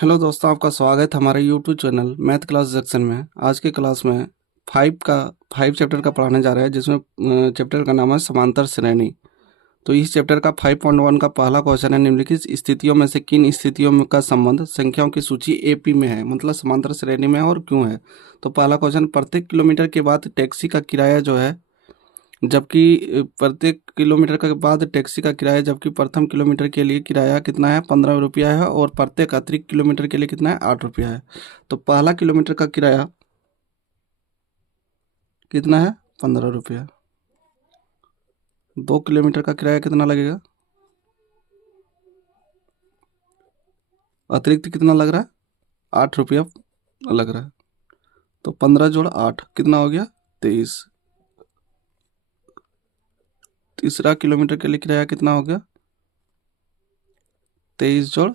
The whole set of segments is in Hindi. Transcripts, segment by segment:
हेलो दोस्तों, आपका स्वागत है हमारे YouTube channel math class junction में। आज के क्लास में फाइव चैप्टर का पढ़ाने जा रहे हैं, जिसमें चैप्टर का नाम है समांतर श्रेणी। तो इस चैप्टर का 5.1 का पहला क्वेश्चन है, निम्नलिखित स्थितियों में से किन स्थितियों में का संबंध संख्याओं की सूची एपी में है, मतलब समांतर श्रेणी में है और क्यों है। तो पहला क्वेश्चन, प्रत्येक किलोमीटर के बाद टैक्सी का किराया जो है, जबकि प्रत्येक किलोमीटर के बाद टैक्सी का किराया, जबकि प्रथम किलोमीटर के लिए किराया कितना है, 15 रुपया है, और प्रत्येक अतिरिक्त किलोमीटर के लिए कितना है, 8 रुपया है। तो पहला किलोमीटर का किराया कितना है, 15 रुपया। 2 किलोमीटर का किराया कितना लगेगा, अतिरिक्त कितना लग रहा है, 8 रुपया लग रहा है। तो 15 जोड़ 8 कितना हो गया, 23। तीसरा किलोमीटर के लिए किराया कितना हो गया, 23 जोड़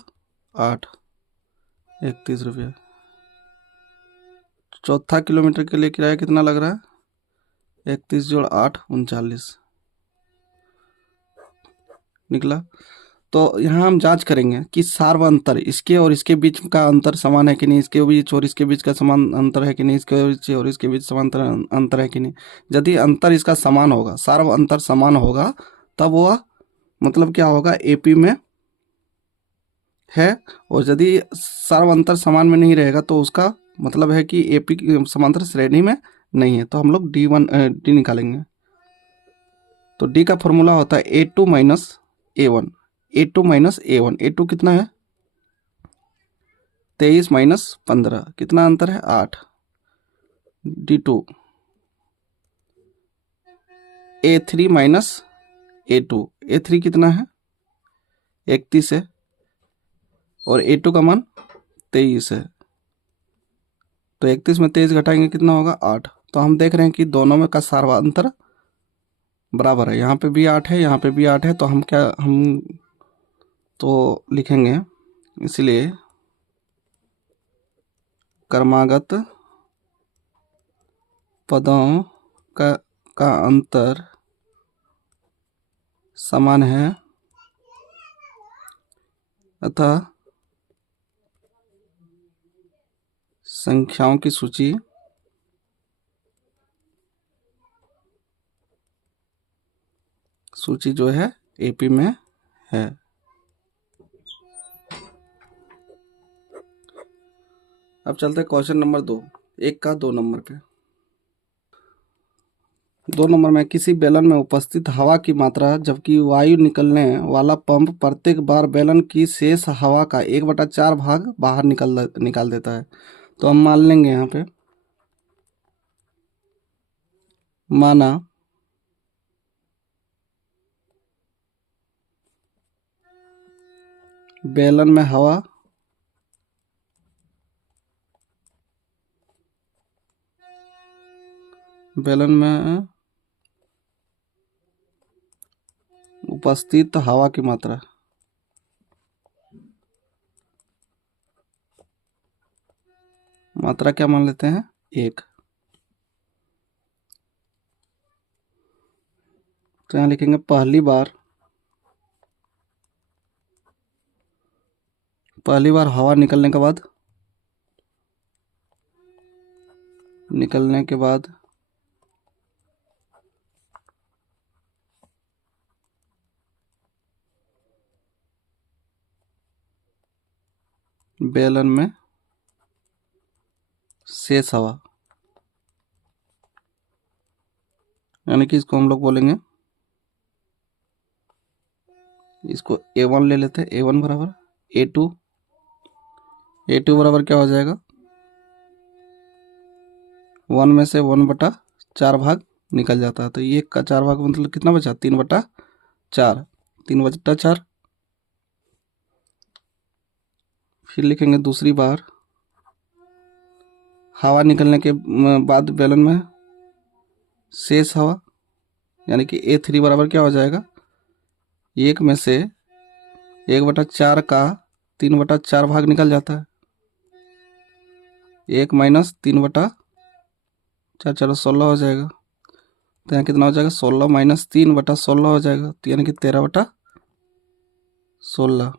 8 31 रुपया। चौथा किलोमीटर के लिए किराया कितना लग रहा है, 31 जोड़ 8 39 निकला। तो यहाँ हम जांच करेंगे कि सार्व अंतर, इसके और इसके बीच का अंतर समान है कि नहीं, इसके बीच और इसके बीच का समान अंतर है कि नहीं, इसके बीच और इसके बीच समान अंतर है कि नहीं। यदि अंतर इसका समान होगा, सार्व अंतर समान होगा, तब वह मतलब क्या होगा, एपी में है। और यदि सार्व अंतर समान में नहीं रहेगा तो उसका मतलब है कि एपी समांतर श्रेणी में नहीं है। तो हम लोग डी निकालेंगे। तो डी का फॉर्मूला होता है A2 minus A1। A2 minus A1, A2 कितना है, 23 माइनस 15 कितना अंतर है, 8। D2 A3 minus A2, A3 कितना है, 31 है, और A2 का मान 23 है। तो 31 में 23 घटाएंगे कितना होगा, 8। तो हम देख रहे हैं कि दोनों में का सार्वंतर बराबर है। यहाँ पे भी 8 है, यहाँ पे भी 8 है। तो हम तो लिखेंगे, इसलिए क्रमागत पदों का अंतर समान है, अतः संख्याओं की सूची जो है एपी में है। अब चलते हैं क्वेश्चन नंबर 2, 1 का 2 नंबर पे। 2 नंबर में, किसी बेलन में उपस्थित हवा की मात्रा, जबकि वायु निकलने वाला पंप प्रत्येक बार बेलन की शेष हवा का 1/4 भाग बाहर निकाल देता है। तो हम मान लेंगे यहाँ पे, माना बेलन में हवा उपस्थित हवा की मात्रा क्या मान लेते हैं, 1। तो यहाँ लिखेंगे पहली बार हवा निकलने के बाद बेलन में शेष हवा, यानी कि इसको हम लोग बोलेंगे, इसको A1 ले लेते हैं। A1 बराबर A2 बराबर क्या हो जाएगा, 1 में से 1/4 भाग निकल जाता है। तो ये 1 का 4 भाग मतलब कितना बचा, 3/4। 3/4। फिर लिखेंगे दूसरी बार हवा निकलने के बाद बेलन में शेष हवा, यानी कि A3 बराबर क्या हो जाएगा, 1 में से 1/4 का 3/4 भाग निकल जाता है। 1 माइनस 3/4, चलो 16 हो जाएगा। तो यहाँ कितना हो जाएगा, 16 माइनस 3/16 हो जाएगा। तो यानी कि 13/16।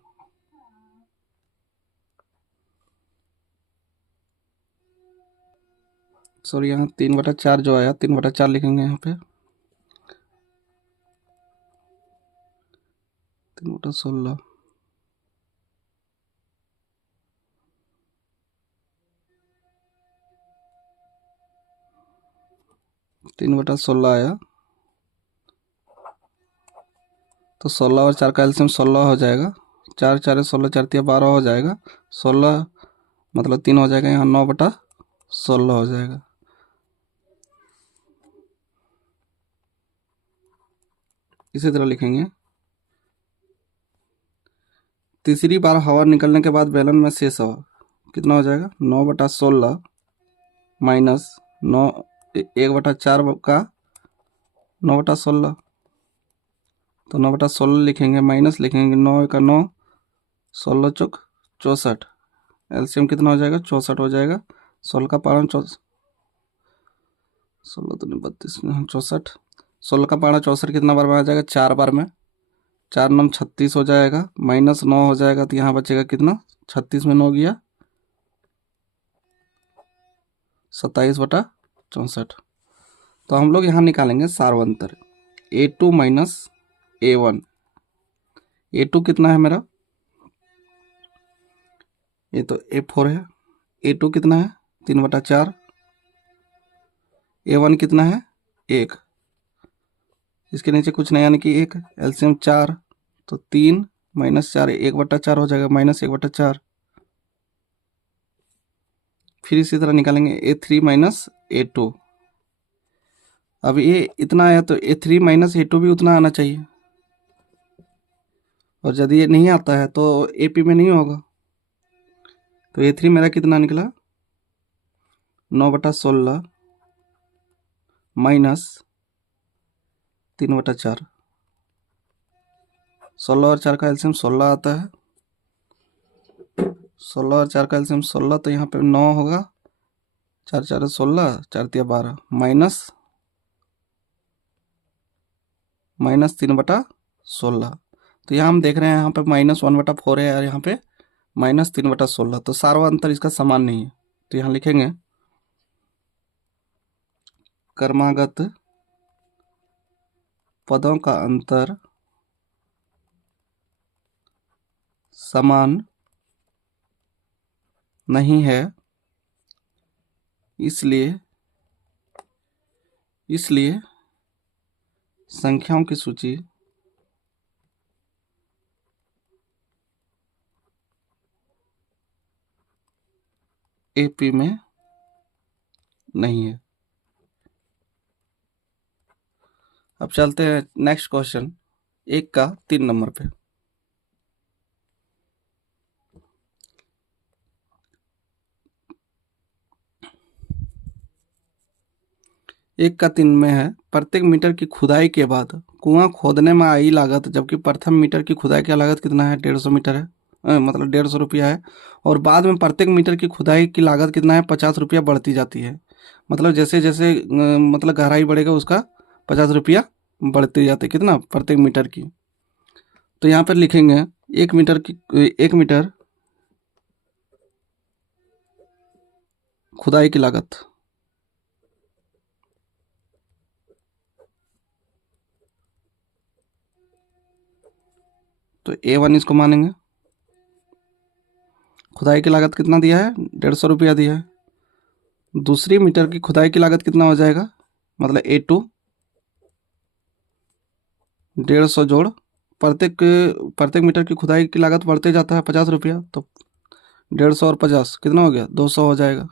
सॉरी, यहाँ 3/4 जो आया, 3/4 लिखेंगे यहाँ पे, 3/16। 3/16 आया, तो 16 और 4 का एलसीएम 16 हो जाएगा। 4 4 16, 4 तिया 12 हो जाएगा। 16 मतलब 3 हो जाएगा, यहाँ 9/16 हो जाएगा। इसी तरह लिखेंगे, तीसरी बार हवा निकलने के बाद बैलन में शेष हवा कितना हो जाएगा, 9/16 माइनस 1/4 का 9/16, तो 9/16 लिखेंगे, माइनस लिखेंगे, 9 × 9 16 चौक 64। एलसीएम कितना हो जाएगा, 64 हो जाएगा। 16 का पारा 16 तो नहीं, 32 64। 16 का पारा 64 कितना बार में आ जाएगा, 4 बार में। 4 9 36 हो जाएगा, माइनस 9 हो जाएगा, तो यहाँ बचेगा कितना, 36 में 9 गया, 27/64। तो हम लोग यहाँ निकालेंगे सार्वंतर A2 माइनस A1। A2 कितना है मेरा, ये तो A4 है। A2 कितना है, 3/4। A1 कितना है, 1। इसके नीचे कुछ नहीं, यानी कि 1। एलसीएम 4, तो 3 माइनस 4 1/4 हो जाएगा, माइनस 1/4। फिर इसी तरह निकालेंगे A3 माइनस A2। अब ये इतना आया, तो A3 माइनस A2 भी उतना आना चाहिए, और यदि ये नहीं आता है तो AP में नहीं होगा। तो A3 मेरा कितना निकला, 9/16 माइनस 3/4। 16 और 4 का एलसीएम 16 आता है। 16 और 4 का एलसीएम 16, तो यहाँ पे 9 होगा, 4 4 16, 4 तिया 12, माइनस 3/16। तो यहाँ हम देख रहे हैं, यहाँ पे -1/4 है, और यहाँ पे -3/16, तो सार्वा अंतर इसका समान नहीं है। तो यहाँ लिखेंगे क्रमागत पदों का अंतर समान नहीं है, इसलिए संख्याओं की सूची AP में नहीं है। अब चलते हैं नेक्स्ट क्वेश्चन 1 का 3 नंबर पे। 1 का 3 में है, प्रत्येक मीटर की खुदाई के बाद कुआं खोदने में आई लागत, जबकि प्रथम मीटर की खुदाई की लागत कितना है, 150 मीटर है, मतलब 150 रुपया है, और बाद में प्रत्येक मीटर की खुदाई की लागत कितना है, 50 रुपया बढ़ती जाती है। मतलब जैसे जैसे मतलब गहराई बढ़ेगा उसका 50 रुपया बढ़ती जाती है, कितना, प्रत्येक मीटर की। तो यहाँ पर लिखेंगे 1 मीटर खुदाई की लागत, तो A1 इसको मानेंगे। खुदाई की लागत कितना दिया है, 150 रुपया दिया है। दूसरी मीटर की खुदाई की लागत कितना हो जाएगा, मतलब A2 150 जोड़ प्रत्येक प्रत्येक मीटर की खुदाई की लागत बढ़ते जाता है 50 रुपया, तो 150 और 50 कितना हो गया, 200 हो जाएगा।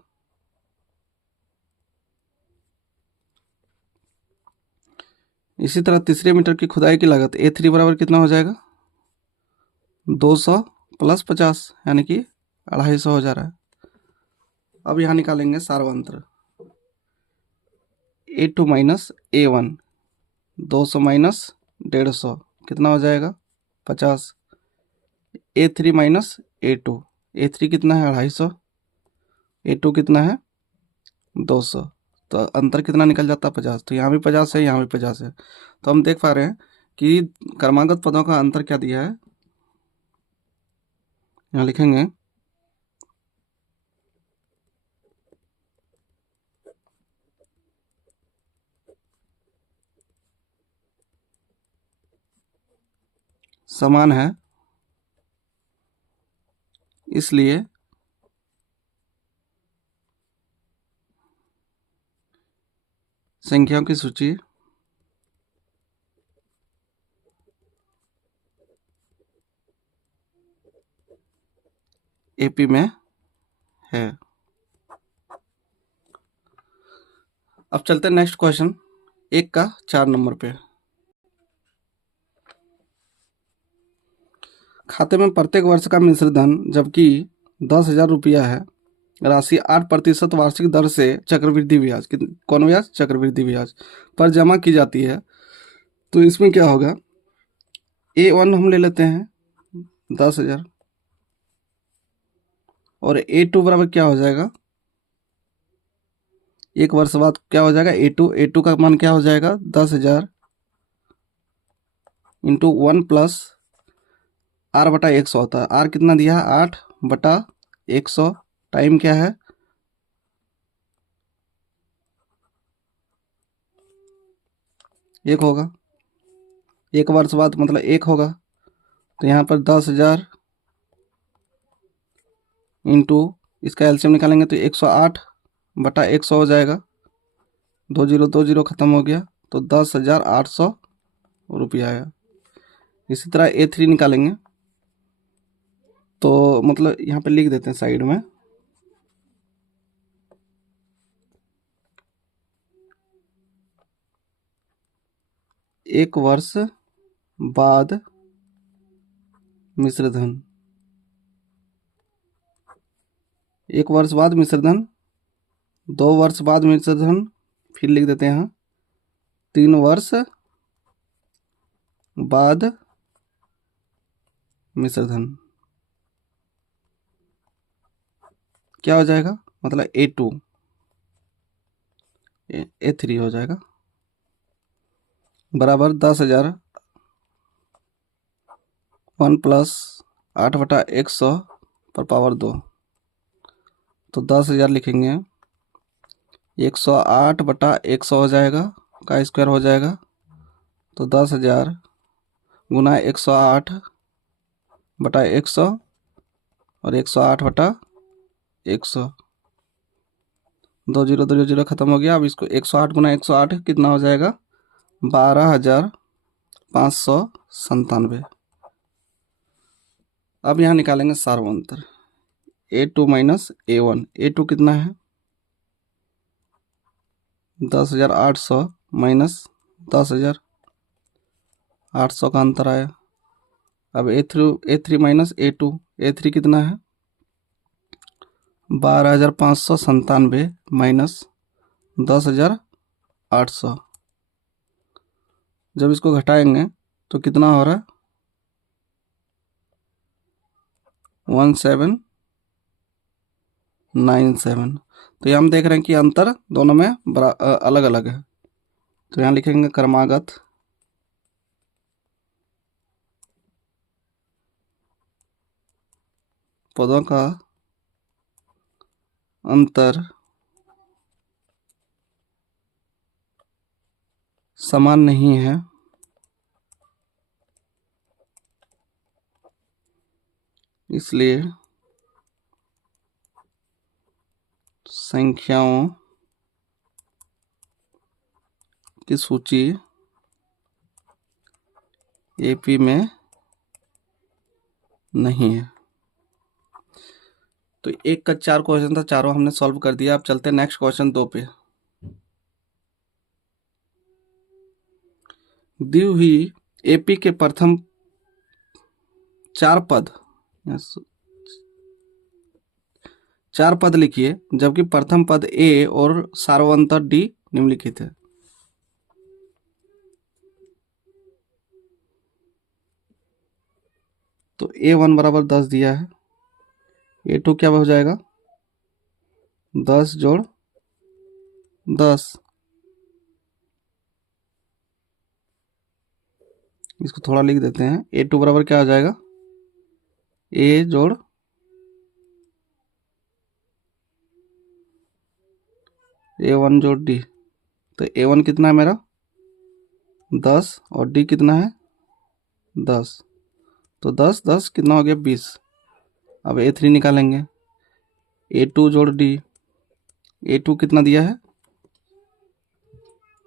इसी तरह तीसरे मीटर की खुदाई की लागत A3 बराबर कितना हो जाएगा, 200 प्लस 50, यानी कि 250 हो जा रहा है। अब यहाँ निकालेंगे सार्वंत्र A2 माइनस A1, 200 माइनस 150 कितना हो जाएगा, 50। A3 माइनस A2, A3 कितना है, 250, A2 कितना है, 200, तो अंतर कितना निकल जाता है, 50। तो यहाँ भी 50 है, यहाँ भी 50 है। तो हम देख पा रहे हैं कि क्रमागत पदों का अंतर क्या दिया है, यहाँ लिखेंगे समान है, इसलिए संख्याओं की सूची एपी में है। अब चलते हैं नेक्स्ट क्वेश्चन 1 का 4 नंबर पे। खाते में प्रत्येक वर्ष का मिश्र धन जबकि 10,000 रुपया है, राशि 8% वार्षिक दर से चक्रवृद्धि ब्याज, कौन ब्याज? चक्रवृद्धि ब्याज पर जमा की जाती है। तो इसमें क्या होगा? A1 हम ले लेते हैं 10,000 और A2 बराबर क्या हो जाएगा? एक वर्ष बाद क्या हो जाएगा? A2 का मान क्या हो जाएगा? 10,000 इंटू 1 प्लस R बटा 100 होता है। R कितना दिया है? 8 बटा 100। टाइम क्या है? एक होगा। एक वर्ष बाद मतलब एक होगा। तो यहाँ पर 10,000 इंटू इसका एलसीएम निकालेंगे तो 108 बटा 100 हो जाएगा। 20 खत्म हो गया तो 10,800 रुपया आया। इसी तरह A3 निकालेंगे तो मतलब यहाँ पे लिख देते हैं साइड में, एक वर्ष बाद मिश्रधन, एक वर्ष बाद मिश्रधन, 2 वर्ष बाद मिश्रधन, फिर लिख देते हैं 3 वर्ष बाद मिश्रधन। क्या हो जाएगा? मतलब A2 A3 हो जाएगा बराबर 10,000 1 प्लस 8 बटा 100 पर पावर 2। तो 10,000 लिखेंगे 108 बटा 100 हो जाएगा, का स्क्वायर हो जाएगा। तो 10,000 गुना 108 बटा 100 और 108 बटा 100। 20 खत्म हो गया। अब इसको 108 गुना 108 कितना हो जाएगा? 12,597। अब यहाँ निकालेंगे सार्वंतर A2 माइनस A1। A2 कितना है? 10,800 माइनस 10,800 का अंतर आया। अब A3 माइनस A2। A3 कितना है? 12,597 माइनस 10,800। जब इसको घटाएंगे तो कितना हो रहा है? 1797। तो ये हम देख रहे हैं कि अंतर दोनों में अलग अलग है। तो यहाँ लिखेंगे क्रमागत पदों का अंतर समान नहीं है, इसलिए संख्याओं की सूची एपी में नहीं है। तो 1 का 4 क्वेश्चन था, चारों हमने सॉल्व कर दिया। अब चलते हैं नेक्स्ट क्वेश्चन 2 पे। दी हुई एपी के प्रथम 4 पद, 4 पद लिखिए जबकि प्रथम पद ए और सार्वंतर डी निम्नलिखित है। तो A1 बराबर 10 दिया है। A2 क्या हो जाएगा? 10 जोड़ 10। इसको थोड़ा लिख देते हैं। A2 बराबर क्या हो जाएगा? A जोड़ A1 जोड़ D। तो A1 कितना है मेरा? 10 और D कितना है? 10। तो 10 10 कितना हो गया 20। अब A3 निकालेंगे, A2 जोड़ D, A2 कितना दिया है,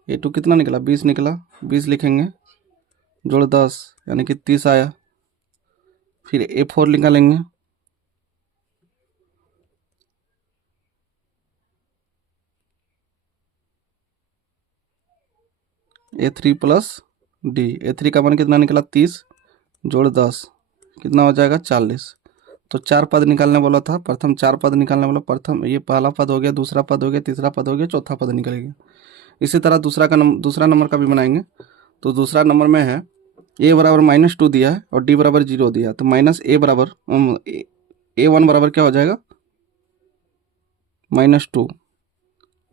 A2 कितना निकला 20 निकला, 20 लिखेंगे जोड़ 10 यानी कि 30 आया। फिर A4 निकालेंगे, A3 प्लस D, A3 का मान कितना निकला 30 जोड़ 10 कितना हो जाएगा 40। तो 4 पद निकालने वाला था, प्रथम 4 पद निकालने वाला, प्रथम ये पहला पद हो गया, दूसरा पद हो गया, तीसरा पद हो गया, चौथा पद निकल गया। इसी तरह दूसरा नंबर का भी बनाएंगे। तो दूसरा नंबर में है A बराबर -2 दिया है और D बराबर 0 दिया है। तो -A बराबर A1 बराबर क्या हो जाएगा -2,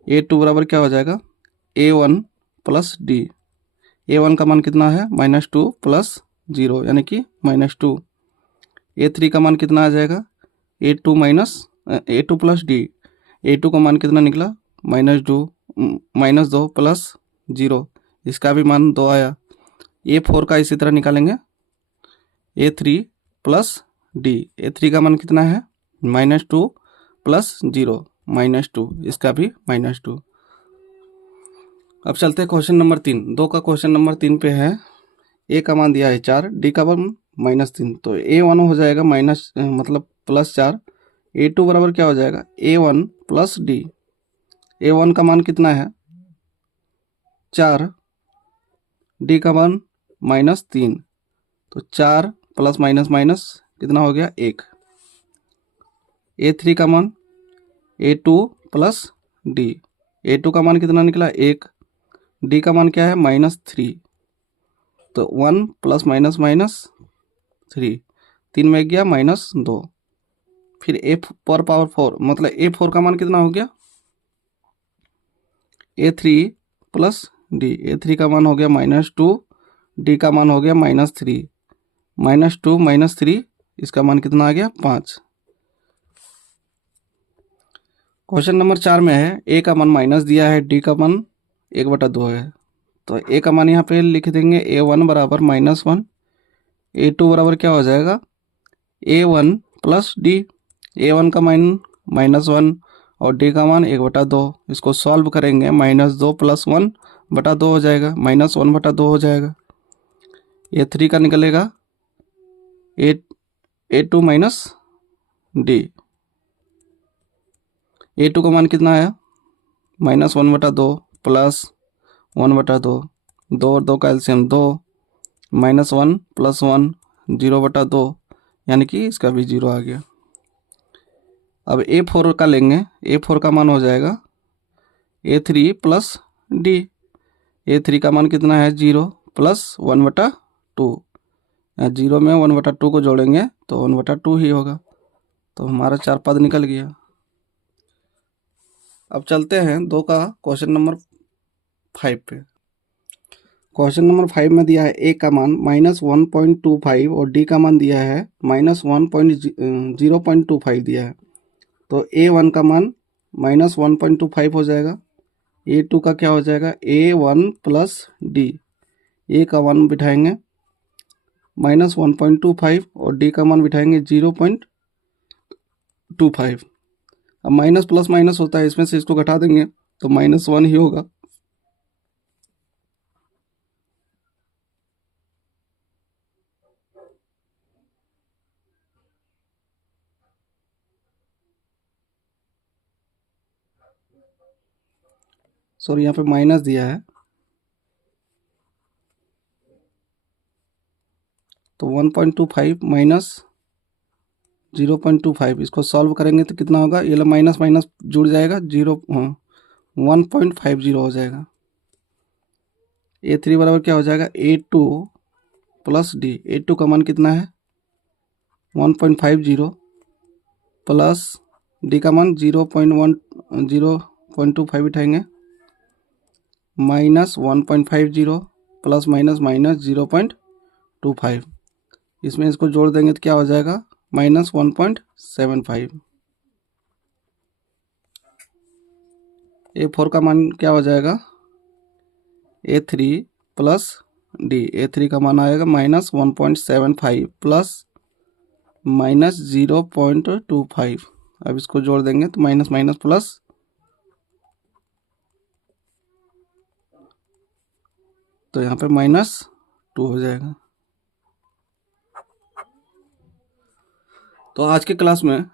A2 बराबर क्या हो जाएगा A1 प्लस D। A1 का मान कितना है -2 प्लस 0 यानी कि -2। A3 का मान कितना आ जाएगा A2 प्लस D। A2 का मान कितना निकला -2 प्लस 0, इसका भी मान 2 आया। A4 का इसी तरह निकालेंगे, A3 प्लस D। A3 का मान कितना है -2 प्लस 0 -2, इसका भी -2। अब चलते हैं क्वेश्चन नंबर 3। 2 का क्वेश्चन नंबर 3 पे है, A का मान दिया है 4, D का मान -3। तो A1 हो जाएगा मतलब +4। A2 बराबर क्या हो जाएगा A1 प्लस D। A1 का मान कितना है 4, D का मान -3। तो 4 प्लस माइनस माइनस कितना हो गया 1। A3 का मान A2 प्लस D। A2 का मान कितना निकला 1, D का मान क्या है -3। तो 1 प्लस माइनस माइनस 3, 3 में गया -2। फिर पावर 4 मतलब A4 का मान कितना हो गया A3 प्लस D। A3 का मान हो गया -2, D का मान हो गया -3, -2 -3, इसका मान कितना आ गया 5। क्वेश्चन नंबर 4 में है A का मान माइनस दिया है, D का मान 1/2 है। तो A का मान यहाँ पे लिख देंगे A1 बराबर -1, A2 बराबर क्या हो जाएगा A1 प्लस D। A1 का मान -1 और D का मान 1/2। इसको सॉल्व करेंगे -2 प्लस 1/2 हो जाएगा, -1/2 हो जाएगा। A3 का निकलेगा A2 माइनस D। A2 का मान कितना है -1/2 प्लस 1/2, 2 और 2 का एलसीएम 2, -1 प्लस 1 0/2 यानी कि इसका भी 0 आ गया। अब A4 का लेंगे, A4 का मान हो जाएगा A3 प्लस D। A3 का मान कितना है 0 प्लस 1/2, 0 में 1/2 को जोड़ेंगे तो 1/2 ही होगा। तो हमारा 4 पद निकल गया। अब चलते हैं 2 का क्वेश्चन नंबर 5 पे। क्वेश्चन नंबर 5 में दिया है A का मान -1.25 और D का मान दिया है -0.25 दिया है। तो A1 का मान -1.25 हो जाएगा, A2 का क्या हो जाएगा A1 प्लस D। A का मान बिठाएंगे -1.25 और D का मान बिठाएंगे 0.25। अब माइनस प्लस माइनस होता है, इसमें से इसको घटा देंगे तो -1 ही होगा। सॉरी यहाँ पे माइनस दिया है, तो 1.25 माइनस 0.25, इसको सॉल्व करेंगे तो कितना होगा, ये माइनस माइनस जुड़ जाएगा 1.50 हो जाएगा। A3 बराबर क्या हो जाएगा A2 प्लस D। A2 का मान कितना है 1.50 प्लस D का मान 0.25 बिठाएंगे -1.50 प्लस माइनस माइनस 0.25, इसमें इसको जोड़ देंगे तो क्या हो जाएगा -1.75। A4 का मान क्या हो जाएगा A3 प्लस डी। A3 का मान आएगा -1.75 प्लस -0.25। अब इसको जोड़ देंगे तो माइनस माइनस प्लस, तो यहाँ पे -2 हो जाएगा। तो आज के क्लास में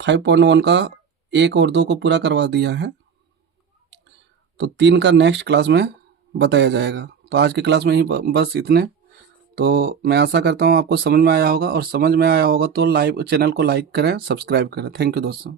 5.1 का 1 और 2 को पूरा करवा दिया है, तो 3 का नेक्स्ट क्लास में बताया जाएगा। तो आज की क्लास में ही बस इतने। तो मैं आशा करता हूँ आपको समझ में आया होगा, और समझ में आया होगा तो चैनल को लाइक करें, सब्सक्राइब करें। थैंक यू दोस्तों।